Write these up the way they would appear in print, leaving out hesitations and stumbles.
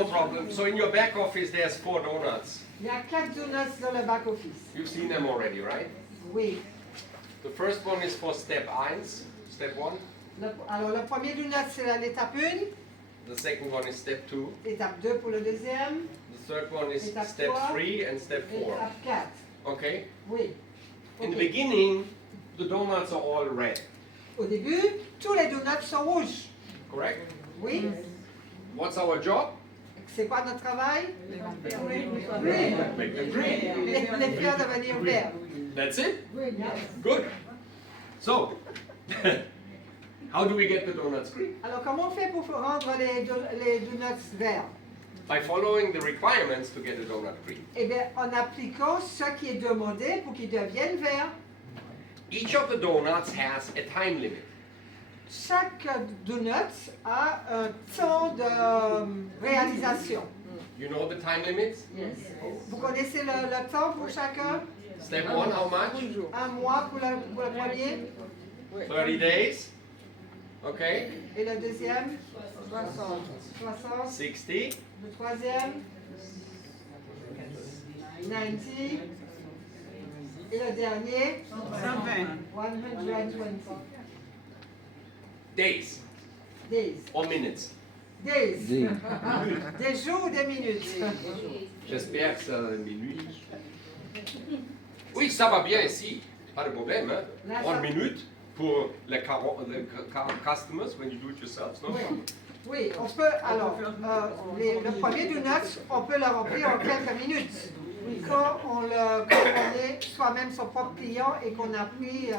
No problem. So in your back office, there's 4 donuts. Il y a 4 donuts dans le back office. You've seen them already, right? Oui. The first one is for step 1. Step 1. Alors, le premier donut, c'est l'étape 1. The second one is step 2. Étape 2 pour le deuxième. The third one is Étape step 3. 3 and step 4. Étape 4. Okay? Oui. In the Ok. beginning, the donuts are all red. Au début, tous les donuts sont rouges. Correct? Oui. What's our job? C'est quoi notre travail? Make them green. Les faire devenir verts. That's it? Good. So, how do we get the donuts green? Alors, comment on fait pour rendre les donuts verts? By following the requirements to get a donut green. Eh bien, en appliquant ce qui est demandé pour qu'ils deviennent verts. Each of the donuts has a time limit. Chaque donut a un temps de réalisation. You know the time limits? Vous connaissez le temps pour chacun? Step 1, how much? Un mois pour le premier. 30 days. Okay. Et le deuxième? 60. 60. Le troisième? 90. Et le dernier? 120. Days Days. or minutes. Days. Des jours ou des minutes? J'espère que c'est une minute. Oui, ça va bien ici. Pas de problème. Hein? 1 minute pour les customers when you do it yourself. No? Oui, on peut, alors, le premier donut, on peut le remplir en quelques minutes. Quand on est soi-même son propre client et qu'on a pris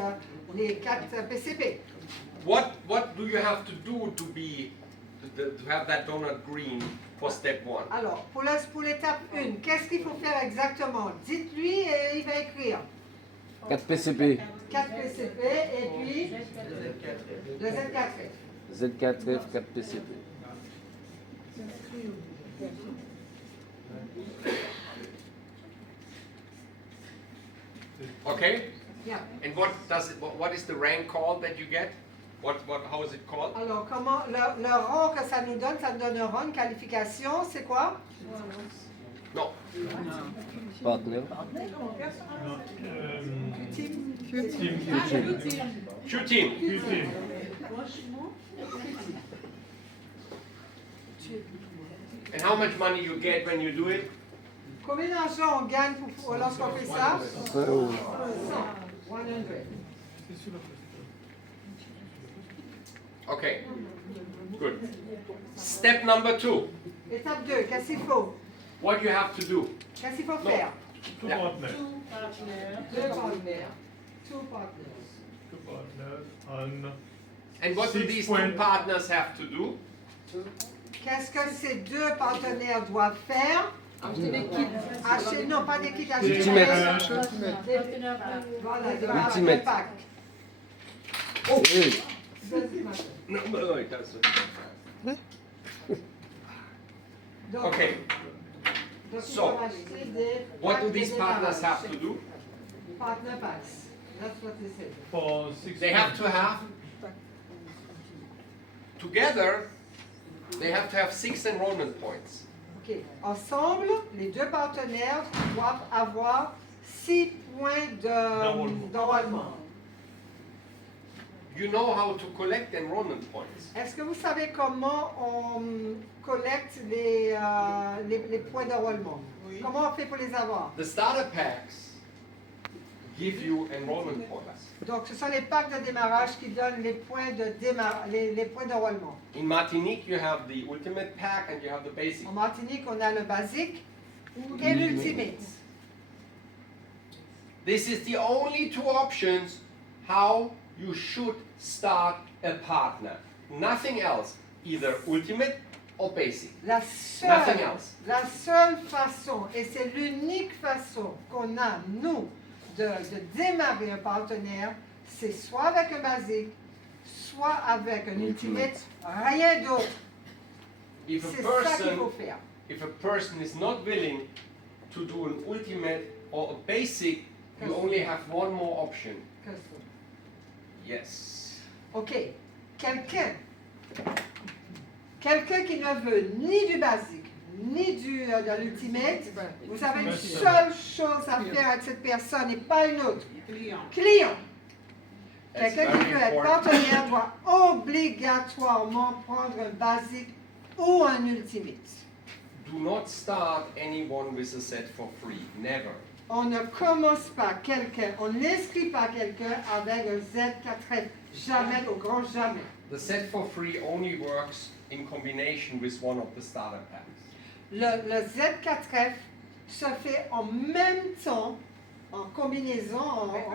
les 4 PCP. What do you have to do to have that donut green for step 1? Alors, pour l'étape 1, qu'est-ce qu'il faut faire exactement? Dites-lui et il va écrire. 4 PCP. 4 PCP et puis le Z4F. Z4F, 4 PCP. Okay? Yeah. And what is the rank called that you get? How is it called? Alors, comment le rang que ça nous donne un rang, une qualification, c'est quoi? No. Partner. Q-team. And how much money you get when you do it? Combien d'argent on gagne lorsqu'on fait ça? 100. 100. Okay. Good. Step number 2. Étape 2, qu'est-ce qu'il faut? What you have to do? Qu'est-ce qu'il faut faire? Two Yeah. partners. 2 partenaires. 2 partners. Two partners on And what do 6 these 2 point- partners have to do? Qu'est-ce que ces 2 partenaires doivent faire? Acheter des kits. Acheter, non, pas des kits, acheter Ultimate. Voilà, des Ultimate. packs. Oh! Hey. No, it doesn't. Donc, Okay. donc, So, il faut acheter des What packs do de these partners démarrage. have to do? Partner packs. That's what they said. for 6 They have to have, together, they have to have 6 enrollment points. Ok. Ensemble, les 2 partenaires doivent avoir 6 points d'enrôlement. You know how to collect enrollment points. Est-ce que vous savez comment on collecte les points d'enrôlement? Comment on fait pour les avoir? The starter packs give you enrollment points. Donc, ce sont les packs de démarrage qui donnent les points les points d'enrôlement. In Martinique, you have the ultimate pack and you have the basic. En Martinique, on a le basique et l'ultimate. This is the only 2 options how you should start a partner. Nothing else, either ultimate or basic. Nothing else. La seule façon, et c'est l'unique façon qu'on a, nous, de démarrer un partenaire, c'est soit avec un basique, soit avec un ultimate, rien d'autre. If C'est a ça qu'il faut person, faire. if a person is not willing to do an ultimate or a basic, you only have one more option. Yes. Ok, quelqu'un qui ne veut ni du basique, ni de l'Ultimate, vous avez une seule chose à faire avec cette personne et pas une autre. Client. That's Quelqu'un qui very veut être important. partenaire doit obligatoirement prendre un basique ou un Ultimate. Do not start anyone with a set for free. Never. On ne commence pas quelqu'un, on n'inscrit pas quelqu'un avec un Z4F. Jamais, au grand jamais. The set for free only works in combination with one of the starter packs. Le Z4F se fait en même temps, en combinaison,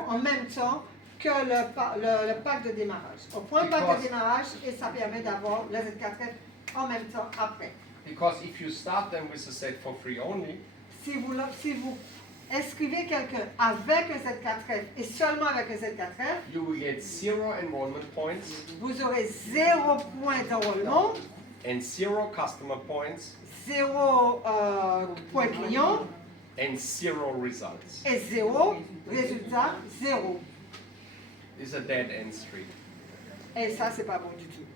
en même temps que le pack de démarrage. On prend un pack de démarrage et ça permet d'avoir le Z4F en même temps après. Because if you start them with a set for free only, Si vous inscrivez quelqu'un avec un Z4F et seulement avec un Z4F, you will get 0 enrollment points vous aurez 0 points d'enrôlement, and 0 customer points 0 points client and 0 results. et 0 résultat, 0. It's a dead end street. Et ça, c'est pas bon du tout.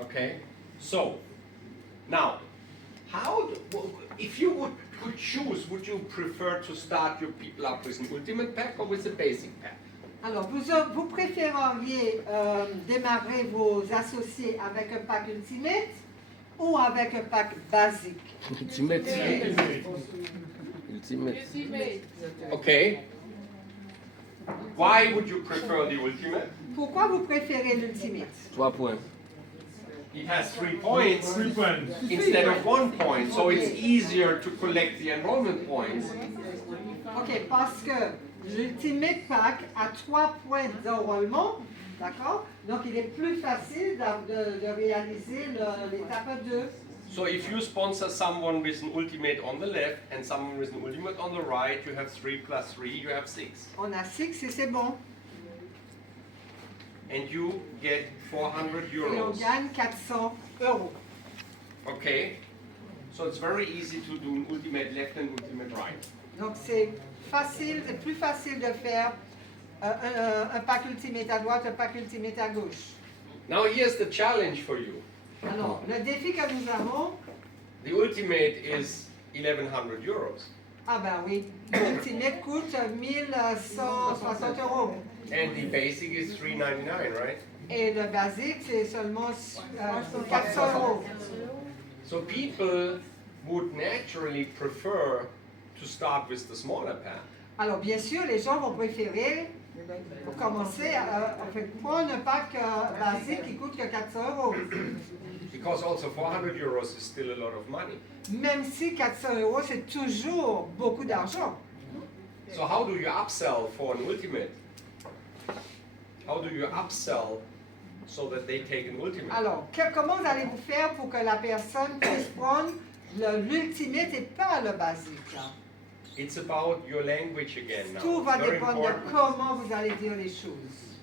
Okay? So, now, if you could choose, would you prefer to start your people up with an ultimate pack or with a basic pack? Alors, vous préféreriez démarrer vos associés avec un pack Ultimate ou avec un pack basique? Ultimate. Ultimate. Okay. Why would you prefer the ultimate? Pourquoi vous préférez l'Ultimate? 3 points. It has 3 points 3 points. instead of 1 point, so it's easier to collect the enrollment points. Ok, parce que l'Ultimate Pack a 3 points d'enrôlement, d'accord? Donc il est plus facile de réaliser l'étape 2. So if you sponsor someone with an ultimate on the left and someone with an ultimate on the right, you have 3 plus 3, you have 6. On a 6 et c'est bon. And you get 400 Et on euros. gagne 400 euros. Okay? So it's very easy to do an ultimate left and ultimate right. Donc c'est facile, c'est plus facile de faire un pack Ultimate à droite, un pack Ultimate à gauche. Now here's the challenge for you. Alors, le défi que nous avons, The ultimate is 1100 euros. ah ben oui, l'Ultimate coûte 1160 euros. And the basic is 399, right? Et le basique, c'est seulement 400 euros. So people would naturally prefer to start with the smaller pack. Alors, bien sûr, les gens vont préférer, pour commencer, prendre un pack basique qui coûte que 400 euros. Because also 400 euros is still a lot of money. Même si 400 euros, c'est toujours beaucoup d'argent. So how do you upsell for an ultimate? How do you upsell so that they take an ultimate? Alors, comment allez-vous faire pour que la personne puisse prendre l'ultimate et pas le basique? Là? It's about your language again now. Tout va Very dépendre de important. comment vous allez dire les choses.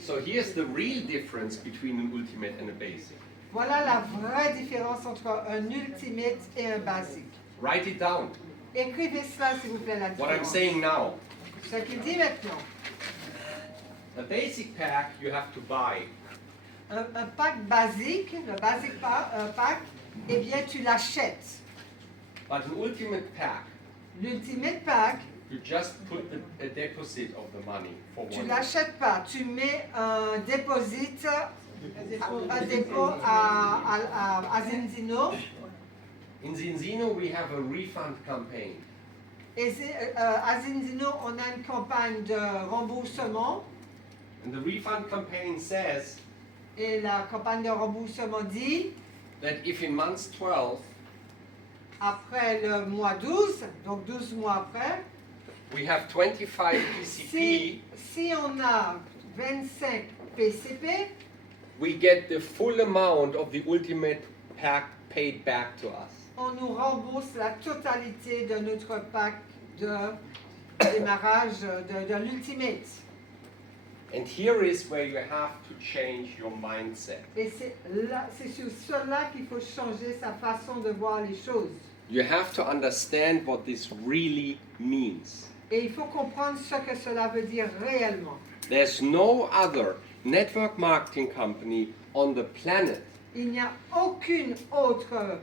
So here's the real difference between an ultimate and a basic. Voilà la vraie différence entre un ultimate et un basique. Write it down. Écrivez cela, s'il vous plaît, la What I'm différence. saying now. Ce qu'il dit maintenant. A basic pack you have to buy. Un pack basique, le basic pack, eh bien, tu l'achètes. But an ultimate pack, L'ultimate pack, you just put a deposit of the money for tu one. l'achètes pas. Tu mets un dépôt à Zinzino. In Zinzino we have a refund campaign. Et à Zinzino, on a une campagne de remboursement. And the refund campaign says Et la campagne de remboursement dit, that if in month 12 après le mois 12, donc 12 mois après, we have 25 PCP, si on a 25 PCP, we get the full amount of the ultimate pack paid back to us. on nous rembourse la totalité de notre pack de démarrage de l'Ultimate. And here is where you have to change your mindset. Et c'est sur cela qu'il faut changer sa façon de voir les choses. You have to understand what this really means. Et il faut comprendre ce que cela veut dire réellement. There's no other network marketing company on the planet Il n'y a aucune autre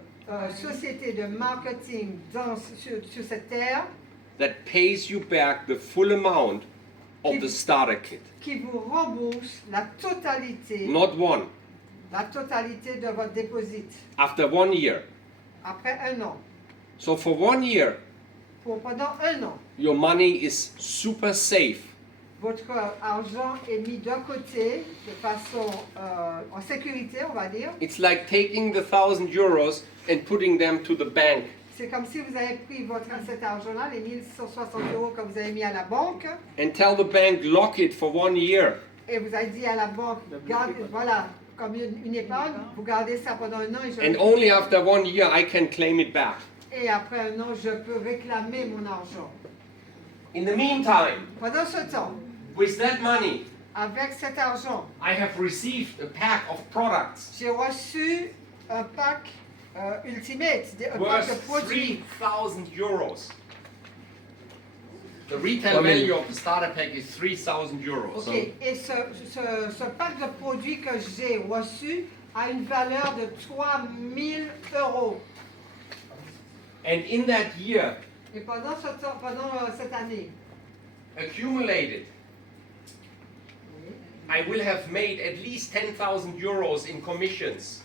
société de marketing sur cette terre that pays you back the full amount of the starter kit. qui vous rembourse la totalité de votre dépôt After 1 year. après 1 an. So for 1 year, Pendant 1 an, your money is super safe. votre argent est mis d'un côté de façon en sécurité, on va dire. It's like taking the 1,000 euros and putting them to the bank. C'est comme si vous avez pris cet argent-là, les 1160 € que vous avez mis à la banque, And tell the bank, lock it for 1 year. et vous avez dit à la banque, voilà, comme une épargne, vous gardez ça pendant 1 an And only after 1 year I can claim it back. et après 1 an, je peux réclamer mon argent. In the meantime, Pendant ce temps, with that money, avec cet argent, I have received a pack of products j'ai reçu un pack Ultimate, un pack de worth produits. 3,000 euros. The retail value of the starter pack is 3,000 euros. Ok, et ce pack de produits que j'ai reçu a une valeur de 3 000 €. And in that year, Et pendant cette année, accumulated, I will have made at least 10,000 euros in commissions.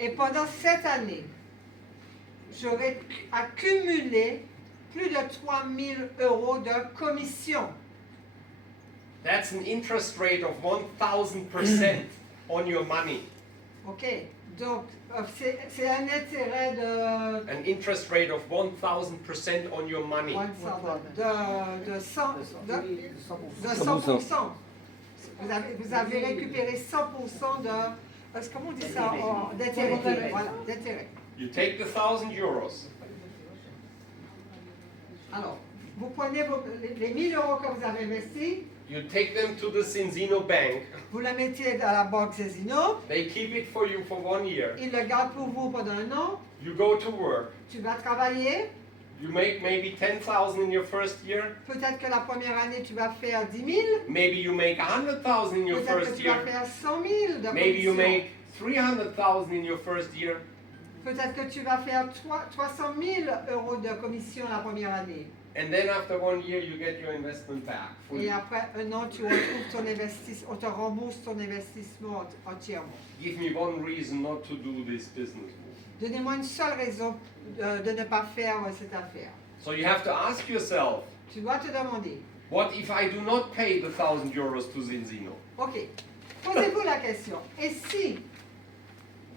et pendant cette année, j'aurais accumulé plus de 3 000 € de commission. That's an interest rate of 1,000% on your money. Ok, donc c'est un intérêt de An interest rate of 1,000% on your money. 100%. Vous avez récupéré 100% de, comment on dit ça, d'intérêt. Voilà, d'intérêt. You take the 1,000 euros. Alors, vous prenez les 1 000 € que vous avez investis, You take them to the Cinzino bank. vous la mettez dans la banque Cesino, They keep it for you for 1 year. ils le gardent pour vous pendant 1 an, You go to work. tu vas travailler, You make maybe 10,000 in your first year. peut-être que la première année tu vas faire 10 000, Maybe you make 100,000 in your peut-être que first tu vas year. faire 100 000 de Maybe you commission, make 300,000 in your first year. peut-être que tu vas faire 300 000 € de commission la première année. And then after 1 year, you get your investment back. Fully. Et après 1 an, tu retrouves ton investissement, on te rembourse ton investissement entièrement. Give me one reason not to do this business move. Donnez-moi une seule raison de ne pas faire cette affaire. So you have to ask yourself, Tu dois te demander, what if I do not pay the 1,000 euros to Zinzino? ok, posez-vous la question, et si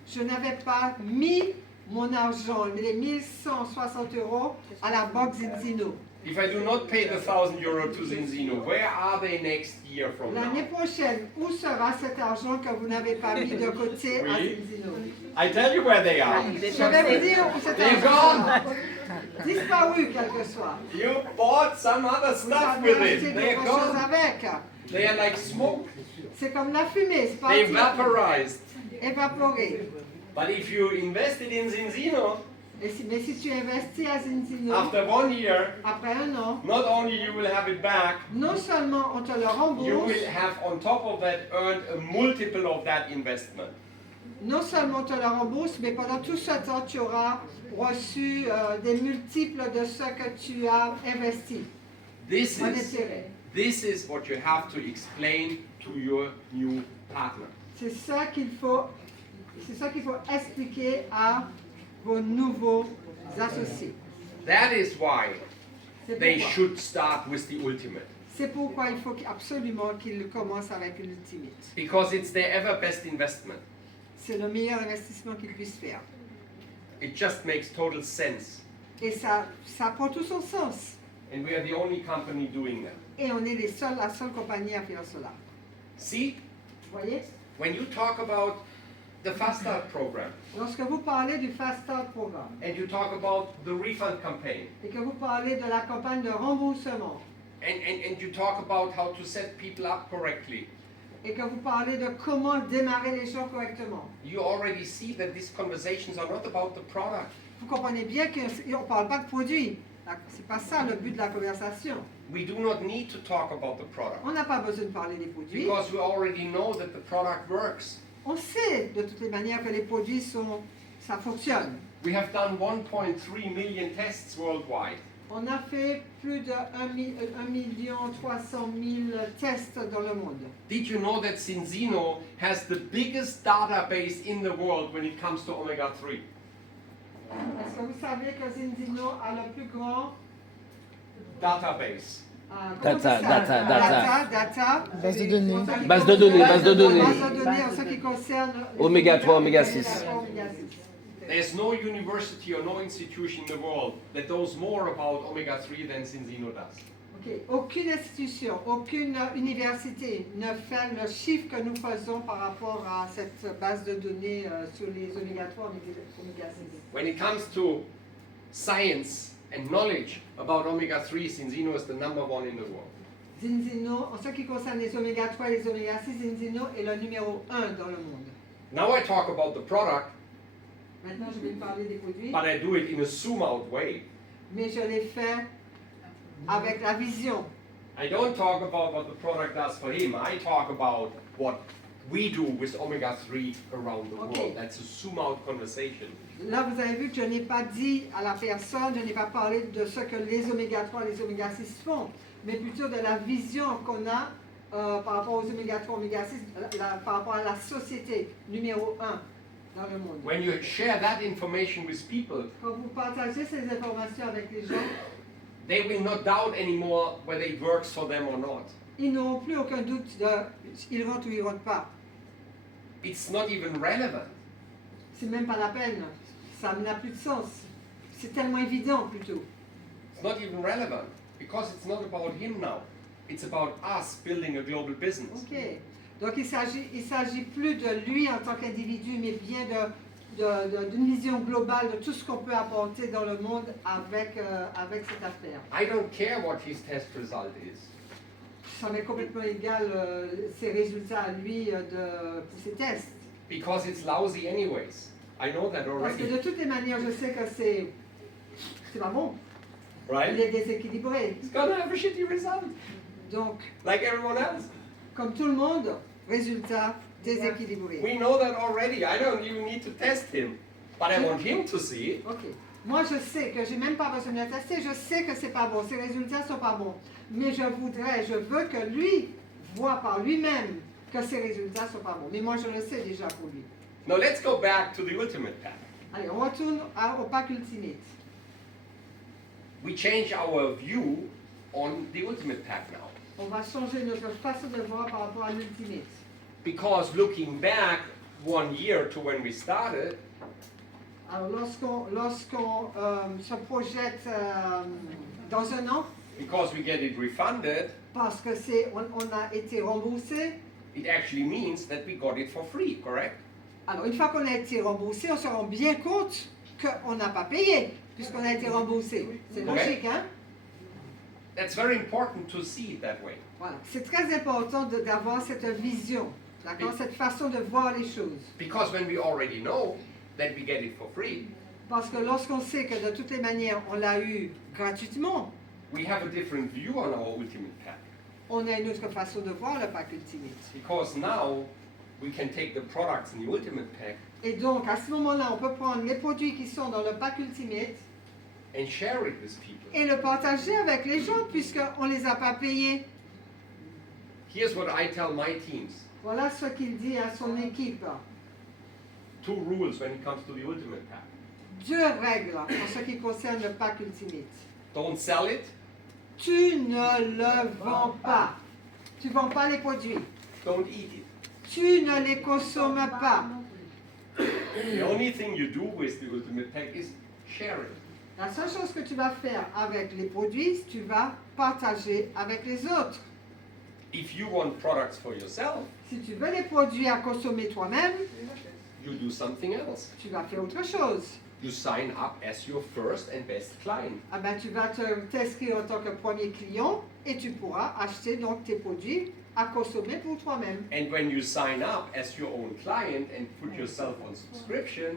je n'avais pas mis mon argent, les 1160 € à la banque Zinzino? If I do not pay the 1,000 euros to Zinzino, where are they next year from L'année now? prochaine, où sera cet argent que vous n'avez pas mis de côté à Oui. Zinzino? I tell you where they are. Je vais vous dire où cet They're argent gone. sera disparu quelque soit. You bought some other Vous stuff avez with acheté it. They're d'autres choses gone. avec. They are like smoke. C'est comme la fumée, c'est pas They vaporized. évaporé. But if you invested in Zinzino, Mais si tu investis à Zinzino, after 1 year, après 1 an, not only you will have it back, non seulement on te le you rembourse, will have on top of that earned a multiple of that investment. non seulement on te le rembourse, mais pendant tout ce temps, tu auras reçu des multiples de ce que tu as investi This en is, intérêt. this is what you have to explain to your new partner. C'est ça qu'il faut expliquer à vos nouveaux associés. That is why C'est they pourquoi. should start with the ultimate. C'est pourquoi il faut absolument qu'ils commencent avec l'ultimate. Because it's their ever best investment. C'est le meilleur investissement qu'ils puissent faire. It just makes total sense. Et ça prend tout son sens. And we are the only company doing that. Et on est la seule compagnie à faire cela. See, Vous voyez? when you talk about the Fast Start program Lorsque vous parlez du Fast Start Programme and you talk about the refund campaign et que vous parlez de la campagne de remboursement and you talk about how to set people up correctly, et que vous parlez de comment démarrer les choses correctement, you already see that these conversations are not about the product. vous comprenez bien qu'on ne parle pas de produit. C'est pas ça le but de la conversation. We do not need to talk about the product On n'a pas besoin de parler des produits. because we already know that the product works. On sait de toutes les manières que les produits ça fonctionne. We have done 1.3 million tests worldwide. On a fait plus de 1,3 million tests dans le monde. Did you know that Cinzino has the biggest database in the world when it comes to omega-3? Est-ce que vous savez que Zinzino a le plus grand Database. Data. data. Base de données. Base de données, base de données. Base de données en ce qui concerne les Oméga 3, oméga oméga 6. 3, oméga 6. There's no university or no institution in the world that knows more about omega-3 than Cinzino does. Ok. Aucune institution, aucune université ne fait le chiffre que nous faisons par rapport à cette base de données sur les oméga 3, oméga 6. When it comes to science and knowledge about omega-3, Cinzino is the #1 in the world. Zinzino, en ce qui concerne les oméga 3 et les oméga 6, Zinzino est le numéro 1 dans le monde. Now I talk about the product, Maintenant, je vais parler des produits, but I do it in a zoom-out way. mais je l'ai fait avec la vision. I don't talk about what the product does for him. I talk about what we do with omega-3 around the Okay. world. That's a zoom-out conversation. Là, vous avez vu que je n'ai pas dit à la personne, je n'ai pas parlé de ce que les oméga 3 et les oméga 6 font, mais plutôt de la vision qu'on a par rapport aux oméga 3, oméga 6, par rapport à la société numéro 1 dans le monde. When you share that information with people, Quand vous partagez ces informations avec les gens, they will not doubt anymore whether it works for them or not. ils n'auront plus aucun doute de ils rentrent ou ils rentrent pas. It's not even relevant. C'est même pas la peine. Ça n'a plus de sens. C'est tellement évident plutôt. It's not even relevant because it's not about him now. It's about us building a global business. Ok. Donc il s'agit plus de lui en tant qu'individu, mais bien d'une vision globale de tout ce qu'on peut apporter dans le monde avec cette affaire. I don't care what his test result is. Ça m'est complètement égal ses résultats à lui pour ses tests. Because it's lousy anyways. I know that Parce que de already. toutes les manières, je sais que c'est pas bon. Il Right? est déséquilibré. It's gonna have a shitty result. Donc, Like everyone else. comme tout le monde, résultat déséquilibré. We know that already. I don't even need to test him. But I want him to see it. Ok. Moi, je sais que j'ai même pas besoin de le tester. Je sais que c'est pas bon. Ces résultats sont pas bons. Mais je veux que lui voit par lui-même que ces résultats sont pas bons. Mais moi, je le sais déjà pour lui. Now let's go back to the ultimate pack. Allez, on retourne au pack ultimate. We change our view on the ultimate pack now. On va changer notre façon de voir par rapport à l'ultimate. Because looking back 1 year to when we started, Alors, lorsqu'on se projette dans un an, because we get it refunded, parce que on a été remboursé, it actually means that we got it for free, correct? alors une fois qu'on a été remboursé, on se rend bien compte qu'on n'a pas payé, puisqu'on a été remboursé. C'est Ouais. logique, hein? That's very important to see it that way. Voilà. C'est très important d'avoir cette vision, d'accord? Cette façon de voir les choses. Because when we already know that we get it for free, Parce que lorsqu'on sait que de toutes les manières, on l'a eu gratuitement, we have a different view on our ultimate pack. on a une autre façon de voir le pack ultimate. Because now we can take the products in the ultimate pack Et donc, à ce moment-là, on peut prendre les produits qui sont dans le pack ultimate and share it with people. et le partager avec les gens, puisqu'on ne les a pas payés. Here's what I tell my teams. Voilà ce qu'il dit à son équipe. 2 rules when it comes to the ultimate pack. 2 règles en ce qui concerne le pack ultimate. Don't sell it, Tu ne le vends pas. Tu ne vends pas les produits. don't eat it. Tu ne les consommes pas. The only thing you do with the ultimate pack is share it. La seule chose que tu vas faire avec les produits, tu vas partager avec les autres. If you want products for yourself, Si tu veux les produits à consommer toi-même, you do something else. tu vas faire autre chose. You sign up as your first and best client. Ah ben, tu vas t'inscrire en tant que premier client et tu pourras acheter donc tes produits à consommer pour toi-même. And when you sign up as your own client and put yourself on subscription,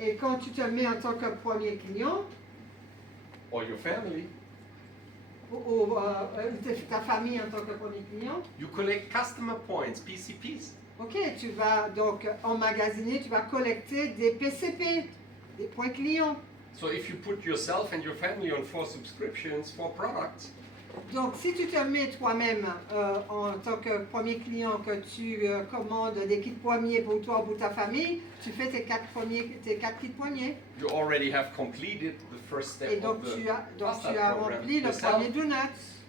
Et quand tu te mets en tant que premier client, or your family, ou ta famille en tant que premier client, you collect customer points, PCPs. ok, tu vas donc emmagasiner, tu vas collecter des PCP. des points clients. So if you put yourself and your family on 4 subscriptions for products, Donc, si tu te mets toi-même en tant que premier client, que tu commandes des kits poignets pour toi ou pour ta famille, tu fais tes 4 kits poignets. you already have completed the first step Et donc, of the tu as custard program rempli le yourself. premier donuts.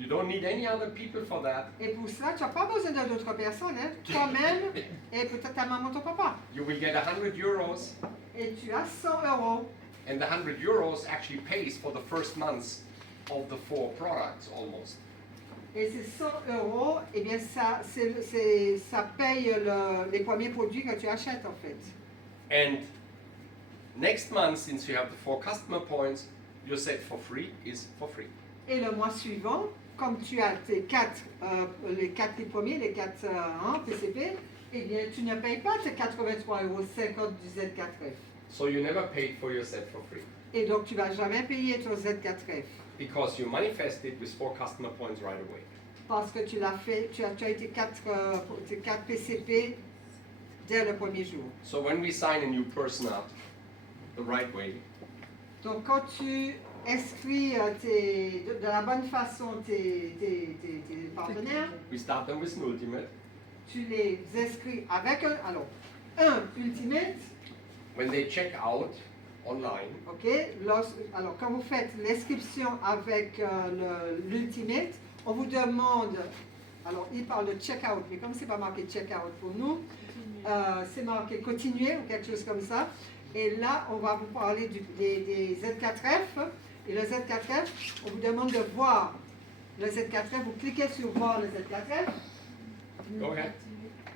You don't need any other people for that. Et pour cela, tu n'as pas besoin d'autres personnes, hein. Toi-même et peut-être ta maman, ton papa. You will get 100 euros, Et tu as 100 euros. and the 100 euros actually pays for the first months of the 4 products almost. Et ces 100 euros, eh bien, ça paye les premiers produits que tu achètes, en fait. And next month, since you have the 4 customer points, your set for free is for free. Et le mois suivant, comme tu as les 4 premiers, les 4 PCP, eh bien, tu ne payes pas tes 83,50 € du Z4F. So you never paid for your set for free Et donc, tu ne vas jamais payer ton Z4F. because you manifested with 4 customer points right away. Parce que tu l'as fait, tu as eu tes 4 PCP dès le premier jour. So when we sign a new person up the right way, Donc, quand tu inscris de la bonne façon tes partenaires, we start them with an ultimate. tu les inscris avec un ultimate, When they check out online, ok? Alors, quand vous faites l'inscription avec l'ultimate, on vous demande, alors il parle de check-out, mais comme c'est pas marqué check-out pour nous, c'est marqué continuer ou quelque chose comme ça. Et là, on va vous parler des Z4F. Et le Z4F, on vous demande de voir le Z4F. Vous cliquez sur voir le Z4F. go ahead.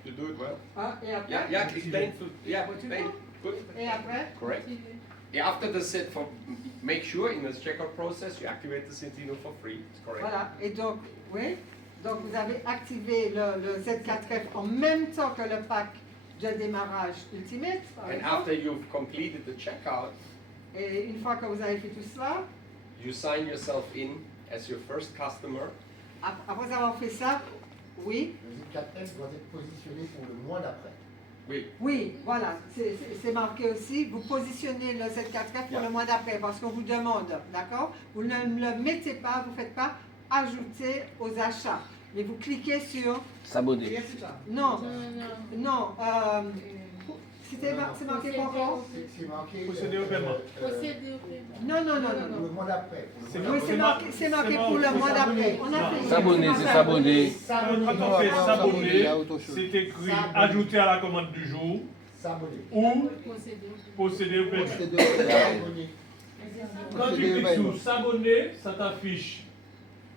You do it well. Et après, Explain. Explain. Good. et après, Correct. Yeah, after the set for, make sure in the checkout process you activate the Centino for free. It's correct. voilà. Et donc, oui. Donc, vous avez activé le Z4F en même temps que le pack de démarrage Ultimate, par And exemple. after you've completed the checkout, Et une fois que vous avez fait tout cela, you sign yourself in as your first customer. après avoir fait ça, oui, Le Z4F doit être positionné pour le mois d'après. Oui. oui, voilà, c'est marqué aussi. Vous positionnez le Z4F pour le mois d'après parce qu'on vous demande, d'accord? Vous ne le mettez pas, vous ne faites pas ajouter aux achats. Mais vous cliquez sur... S'abonner. Non, non, c'est marqué quoi encore? C'est marqué. Procéder au paiement. Non, non, non, Pour non. le mois d'après. Oui, c'est marqué pour le mois d'après. On a fait S'abonner, c'est s'abonner. Quand on fait s'abonner, c'est écrit ajouter à la commande du jour S'abonner. ou posséder au paiement. S'abonner. Quand tu cliques sur s'abonner, ça t'affiche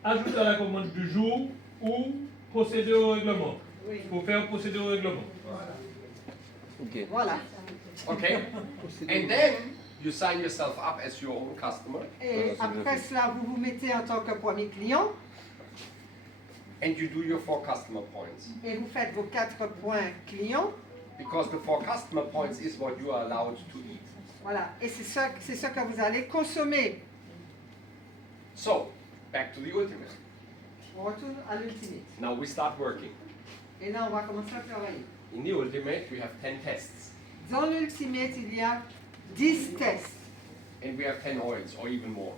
ajouter à la commande du jour ou procéder au règlement. Il faut faire procéder au règlement. Ok. Voilà. Okay. And then you sign yourself up as your own customer, Et après cela, vous vous mettez en tant que premier client and you do your 4 customer points. et vous faites vos 4 points clients. Because the 4 customer points is what you are allowed to eat. Voilà. Et c'est ça que vous allez consommer. So, back to the ultimate. On retourne à l'ultimate. Now we start working. Et là, on va commencer à travailler. In the ultimate, we have 10 tests, Dans l'ultimate, il y a 10 tests and we have 10 oils, or even more.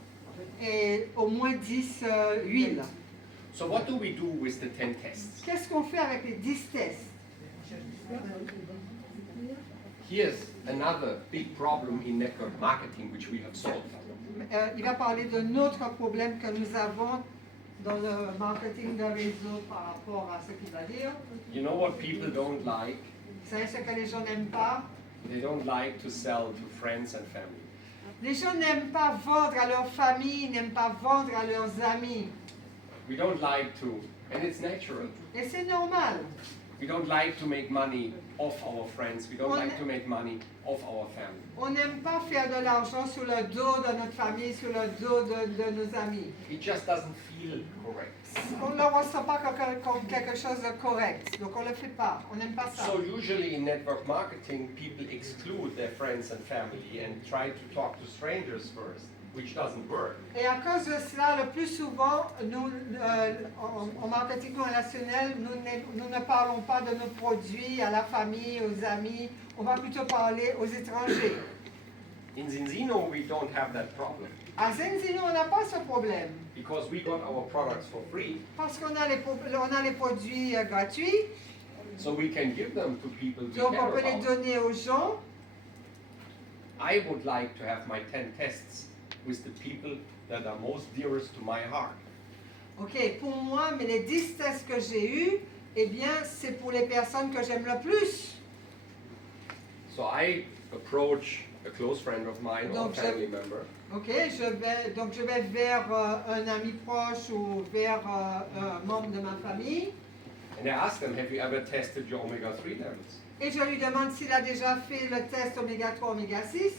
et au moins 10 huiles. So what do we do with the 10 tests? Qu'est-ce qu'on fait avec les 10 tests? Here's another big problem in network marketing which we have solved. Il va parler d'un autre problème que nous avons dans le marketing de réseau par rapport à ce qu'il va dire. You know what people don't like? Vous savez ce que les gens n'aiment pas? They don't like to sell to friends and family. Les gens n'aiment pas vendre à leur famille, n'aiment pas vendre à leurs amis. We don't like to, and it's natural. Et c'est normal. We don't like to make money off our friends. We don't like to make money off our family. On n'aime pas faire de l'argent sur le dos de notre famille, sur le dos de nos amis. It just doesn't feel correct. On ne le ressent pas comme quelque chose de correct. Donc on ne le fait pas. On n'aime pas ça. So usually in network marketing, people exclude their friends and family and try to talk to strangers first, which doesn't work. Et à cause de cela, le plus souvent, nous, en marketing relationnel, nous ne parlons pas de nos produits à la famille, aux amis. On va plutôt parler aux étrangers. In Zinzino, we don't have that problem À Zenzino, on n'a pas ce problème. because we got our products for free, Parce qu'on a on a les produits gratuits, so we can give them to people we donc on care peut les about. donner aux gens. I would like to have my 10 tests with the people that are most dearest to my heart. Ok, pour moi, mais les 10 tests que j'ai eus, eh bien, c'est pour les personnes que j'aime le plus. So I approach a close friend of mine or Donc, family member, Ok, je vais vers un ami proche ou vers un membre de ma famille and I ask them, have you ever tested your omega-3 levels? et je lui demande s'il a déjà fait le test oméga 3, oméga 6.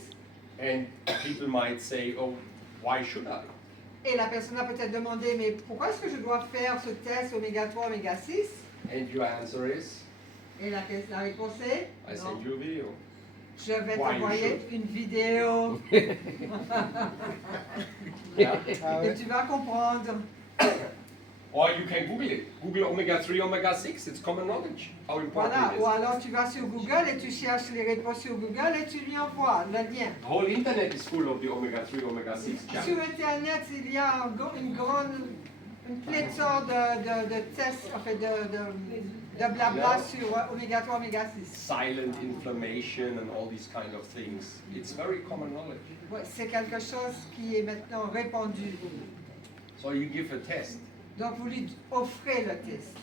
And people might say, oh, why should I? Et la personne a peut-être demandé, mais pourquoi est-ce que je dois faire ce test oméga 3, oméga 6? And your answer is, Et la réponse est, I non, send you a video. je vais Why you t'envoyer une vidéo Yeah. et tu vas comprendre. Or you can Google it. Google omega-3, omega-6. It's common knowledge how important Voilà, it ou is. alors tu vas sur Google et tu cherches les réponses sur Google et tu lui envoies le lien. The whole internet is full of the omega-3, omega-6 Sur channels. Internet, il y a une pléthore de tests, en fait, de blabla sur oméga 3, oméga 6. Silent inflammation and all these kind of things. It's very common knowledge. Ouais, c'est quelque chose qui est maintenant répandu. So you give a test Donc vous lui offrez le test.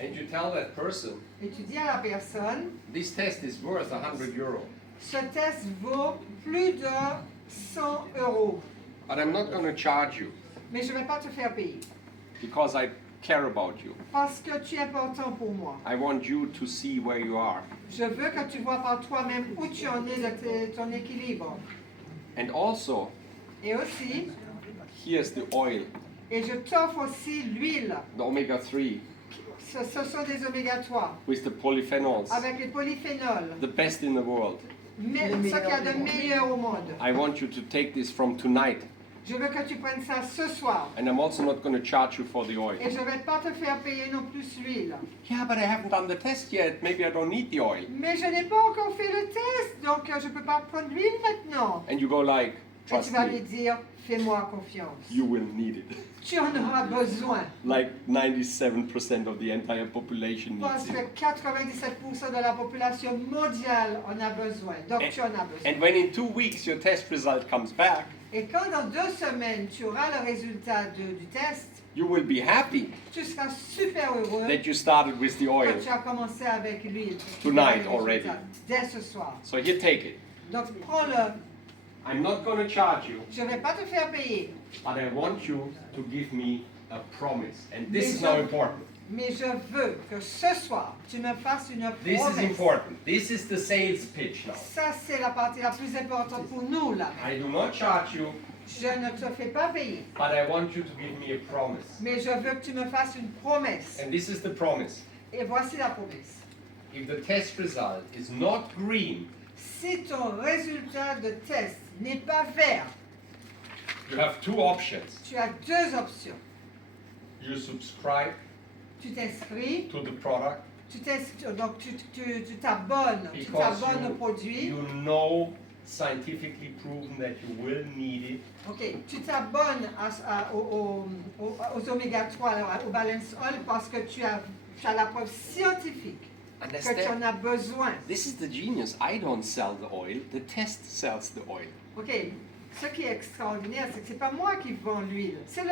and you tell that person, Et tu dis à la personne, this test is worth 100 euro. ce test vaut plus de 100 €. But I'm not going to charge you Mais je ne vais pas te faire payer. because I care about you. Parce que tu es important pour moi. I want you to see where you are. Je veux que tu vois par toi-même où tu en es de ton équilibre. And also, Et aussi, here's the oil, et je t'offre aussi l'huile. the omega-3 Ce sont des oméga 3 with the polyphenols, avec les polyphénols. the best in the world. Mais ce qu'il y a de meilleur au monde. I want you to take this from tonight. Je veux que tu prennes ça ce soir. And I'm also not going to charge you for the oil. Et je ne vais pas te faire payer non plus l'huile. Yeah, but I haven't done the test yet. Maybe I don't need the oil. Mais je n'ai pas encore fait le test, donc je ne peux pas prendre l'huile maintenant. And you go like, Et trust tu vas lui me, dire, fais-moi confiance. you will need it. Tu en auras besoin. Like 97% of the entire population Parce needs que it. 97% de la population mondiale en a besoin. Donc tu en as besoin. And when in 2 weeks your test result comes back, Et quand dans 2 semaines tu auras le résultat du test, you will be happy tu seras super heureux that you started with the oil. que tu as commencé avec l'huile. Tonight Tu auras le already. résultat Dès ce soir. So here, take it. Donc prends-le. I'm not going to charge you, Je ne vais pas te faire payer. but I want you to give me a promise. And this is Mais now je- important. Mais je veux que ce soir, tu me fasses une This is promesse. important. This is the sales pitch now. Ça, c'est la partie la plus importante pour nous, là. I do not charge you, Je ne te fais pas payer, but I want you to give me a promise. mais je veux que tu me fasses une promesse. And this is the promise. Et voici la promesse. If the test result is not green, Si ton résultat de test n'est pas vert, you have 2 options. tu as 2 options. You subscribe Tu t'inscris, to the product donc tu t'abonnes, tu because t'abonnes au produit. you know scientifically proven that you will need it. Ok, tu t'abonnes aux oméga 3, au balance oil, parce que tu as la preuve scientifique que tu en as besoin. This is the genius. I don't sell the oil, the test sells the oil. Ok, ce qui est extraordinaire, c'est que c'est pas moi qui vends l'huile, c'est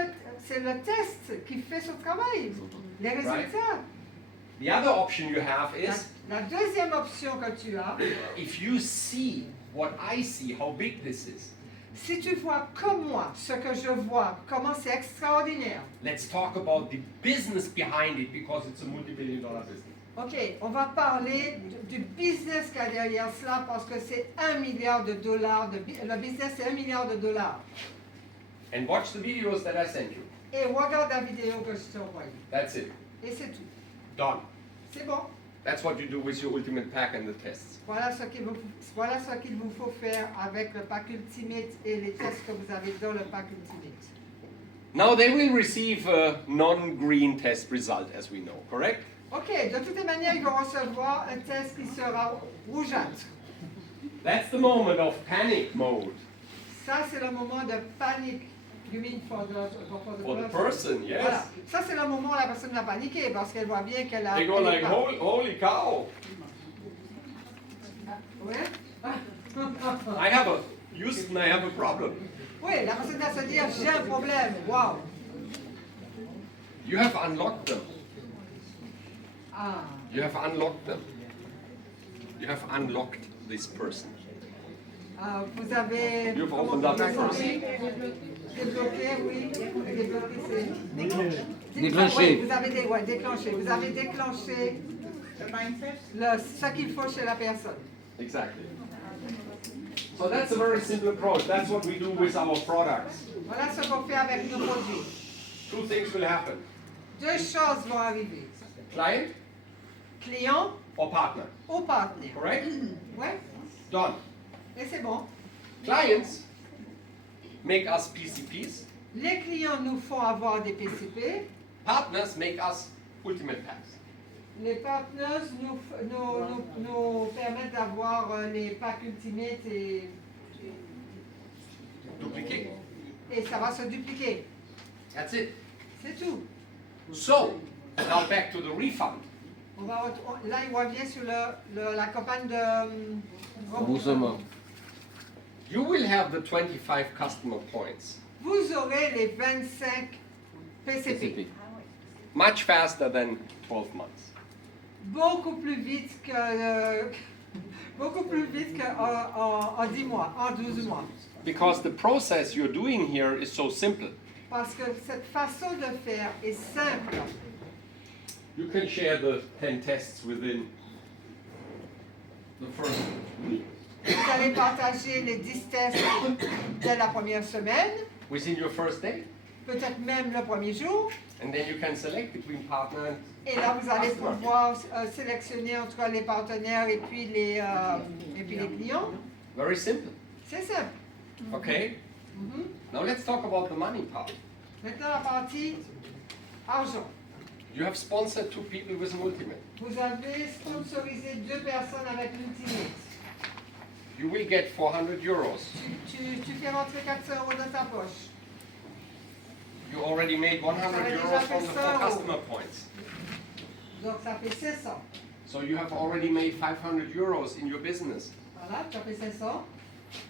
le test qui fait son travail, les résultats. The other option you have La, is la deuxième option que tu as, if you see what I see, how big this is. si tu vois comme moi ce que je vois, comment c'est extraordinaire. Let's talk about the business behind it because it's a multi-billion-dollar business. Ok, on va parler du business qu'il y a derrière cela parce que c'est $1 milliard. Le business, c'est $1 milliard. And watch the videos that I sent you. Et regarde la vidéo que je t'ai envoyée. That's it. Et c'est tout. Done. C'est bon. That's what you do with your ultimate pack and the tests. Voilà ce qu'il vous faut faire avec le pack Ultimate et les tests que vous avez dans le pack Ultimate. Now they will receive a non-green test result, as we know, correct? Ok, de toutes les manières, ils vont recevoir un test qui sera rougeâtre. That's the moment of panic mode Ça, c'est le moment de panique. You mean for the for the person, yes. Voilà. Ça, c'est le moment où la personne va paniquer parce qu'elle voit bien qu'elle a. They go elle est like, pas- holy cow. Ouais? Houston, I have a problem. Oui, la personne va se dire j'ai un problème. Wow. You have unlocked them. Ah. You have unlocked them. You have unlocked this person. Vous avez. You've comment opened up vous the dites? person. Débloqué, oui. Débloqué, c'est. Déclenché. Oui, vous avez déclenché. Vous avez déclenché ce qu'il faut chez la personne. Exactly. So that's a very simple approach. That's what we do with our products. Voilà ce qu'on fait avec nos produits. Two things will happen. Deux choses vont arriver. Client Client or partner. ou partenaire. Correct? Oui, Done. et c'est bon. Clients make us PCPs. Les clients nous font avoir des PCP. Partners make us ultimate packs. Les partenaires nous permettent d'avoir les packs Ultimate Duplicate. et ça va se dupliquer. That's it. C'est tout. So, now back to the refund. Là, il revient sur la campagne de Remboursement. You will have the 25 customer points Vous aurez les 25 PCP. PCP. much faster than 12 months. Beaucoup plus vite que en 10 mois, en 12 mois. Because the process you're doing here is so simple. Parce que cette façon de faire est simple. You can share the 10 tests within the first week, Vous allez partager les 10 tests dès la première semaine, within your first day, peut-être même le premier jour. and then you can select between partner and Et là, vous allez customer. pouvoir sélectionner entre les partenaires et puis les clients. Very simple. C'est simple. Okay? Mhm. Now let's talk about the money part. Maintenant, la partie argent. You have sponsored 2 people with an ultimate. Vous avez sponsorisé 2 personnes avec l'Ultimate. You will get 400 euros. Tu fais rentrer 400 € dans ta poche. You already made 100 euros from the 4 customer points. Donc, ça fait 500. So you have already made 500 euros in your business. Voilà, tu as fait 500.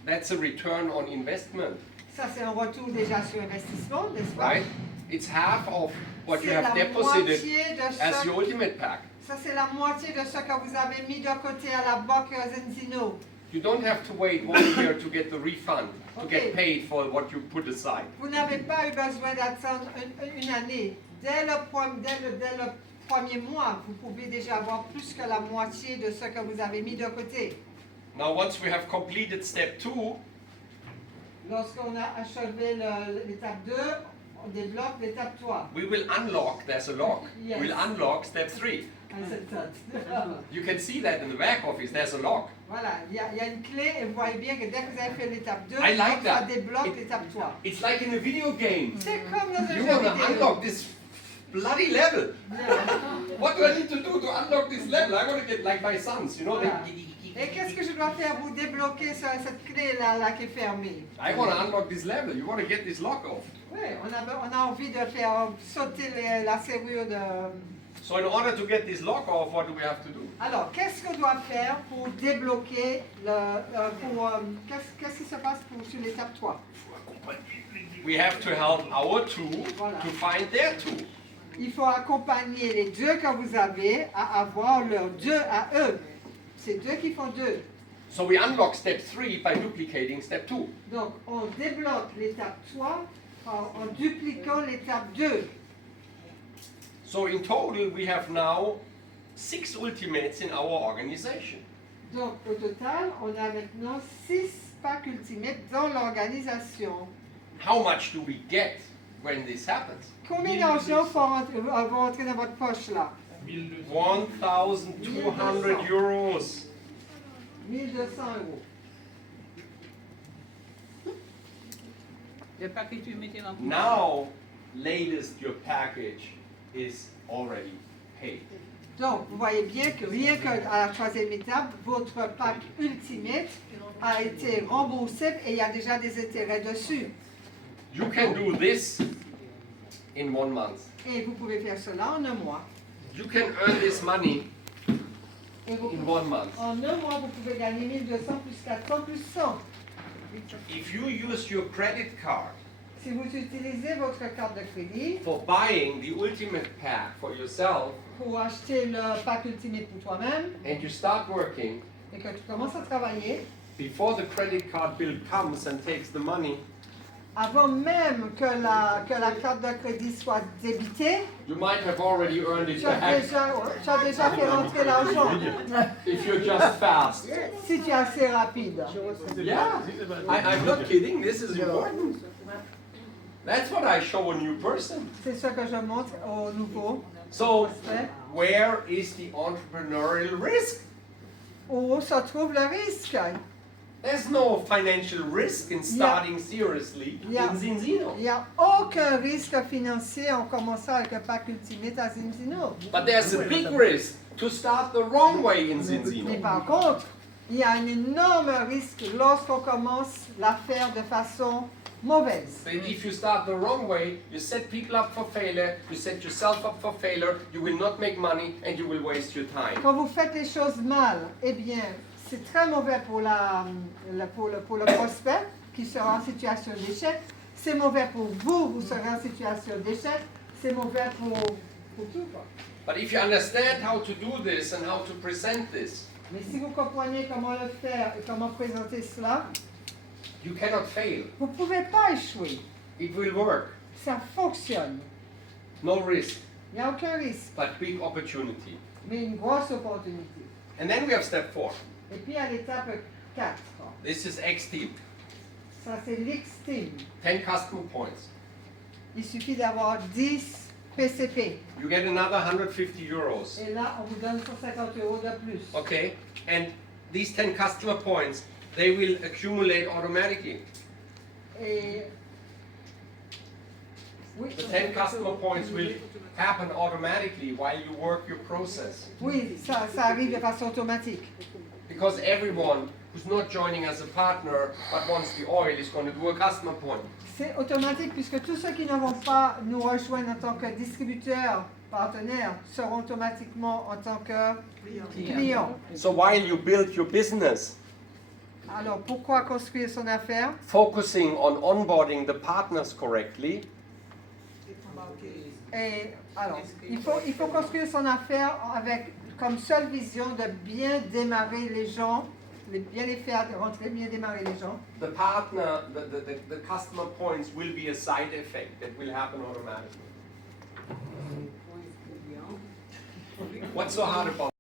That's a return on investment, Ça, c'est un retour déjà sur investissement, n'est-ce pas? right? It's half of what you C'est have la deposited moitié de as ce, your ultimate pack. ça, c'est la moitié de ce que vous avez mis de côté à la banque Zenzino. You don't have to wait 1 year to get the refund, to Okay. get paid for what you put aside. Vous n'avez pas eu besoin d'attendre une année. Dès le premier mois, vous pouvez déjà avoir plus que la moitié de ce que vous avez mis de côté. Now, once we have completed step 2, Lorsqu'on a achevé l'étape 2, on débloque l'étape 3. we will unlock, there's a lock, Yes. we'll unlock step 3. Ah, c'est ça. You can see that in the back office, there's a lock. Voilà, il y a une clé et vous voyez bien que dès que vous avez fait l'étape 2, I like ça that. débloque l'étape 3. It's like in a video game. C'est comme dans un You jeu want to vidéo. unlock this bloody level. What do I need to do to unlock this level? I want to get like my sons, you know. Voilà. Et qu'est-ce que je dois faire pour débloquer cette clé-là qui est fermée? I want to unlock this level. You want to get this lock off. Oui, on a envie de faire sauter la serrure de... So in order to get this lock off, what do we have to do? Alors, qu'est-ce qu'on doit faire pour débloquer qu'est-ce qui se passe sur l'étape 3? We have to help our two Voilà. to find their two. Il faut accompagner les 2 que vous avez à avoir leurs 2 à eux. C'est 2 qui font 2. So we unlock step 3 by duplicating step 2. Donc, on débloque l'étape 3 en dupliquant l'étape 2. So in total, we have now 6 ultimates in our organization. Donc, au total, on a maintenant 6 packs ultimates dans l'organisation. How much do we get when this happens? Combien d'argent vont rentrer dans votre poche là? 1,200 euros. 1200 €. Le paquet tu mettais en Now, latest, your package is already paid. Donc, vous voyez bien que rien qu'à la troisième étape, votre pack Ultimate a été remboursé et il y a déjà des intérêts dessus. You can do this in 1 month. Et vous pouvez faire cela en un mois. You can earn this money Et vous in pouvez- 1 month. en un mois, vous pouvez gagner 1200 plus 400 plus 100. If you use your credit card Si vous utilisez votre carte de crédit for buying the ultimate pack for yourself pour acheter le pack Ultimate pour toi-même and you start working, et que tu commences à travailler, before the credit card bill comes and takes the money, avant même que la carte de crédit soit débitée, you might have already earned it tu as back déjà fait rentrer l'argent if you're just fast. si tu es assez rapide. Yeah, I'm not kidding, this is important. That's what I show a new person. C'est ce que je montre aux nouveaux. So, where is the entrepreneurial risk? Où se trouve le risque? There's no financial risk in starting seriously Yeah. in Zinzino. Il n'y a aucun risque financier en commençant avec un pack Ultimate à Zinzino. But there's a big risk to start the wrong way in Mais Zinzino. par contre, il y a un énorme risque lorsqu'on commence l'affaire de façon mauvaise. But if you start the wrong way, you set people up for failure, you set yourself up for failure, you will not make money and you will waste your time. Quand vous faites les choses mal, eh bien, c'est très mauvais pour pour le prospect qui sera en situation d'échec. C'est mauvais pour vous, vous serez en situation d'échec. C'est mauvais pour tout, quoi. But if you understand how to do this and how to present this, Mais si vous comprenez comment le faire et comment présenter cela, you cannot fail. vous ne pouvez pas échouer. It will work. Ça fonctionne. No risk, Il n'y a aucun risque, but big opportunity. mais une grosse opportunité. And then we have step 4. Et puis à l'étape 4, This is X-Team. ça c'est l'X-Team. 10 customer points. Il suffit d'avoir 10 PCP. You get another 150 euros. Et là, on vous donne 150 € de plus. Okay? And these 10 customer points, they will accumulate automatically. Et oui, The 10 customer points will happen automatically while you work your process. oui, ça arrive de façon automatique. Because everyone who's not joining as a partner but wants the oil is going to do a customer point. C'est automatique puisque tous ceux qui ne vont pas nous rejoindre en tant que distributeurs, partenaires, seront automatiquement en tant que clients. So while you build your business, Alors, pourquoi construire son affaire? focusing on onboarding the partners correctly, Et alors, il faut construire son affaire avec comme seule vision de bien démarrer les gens, bien les faire rentrer, bien démarrer les gens. the partner, the customer points will be a side effect that will happen automatically. What's so hard about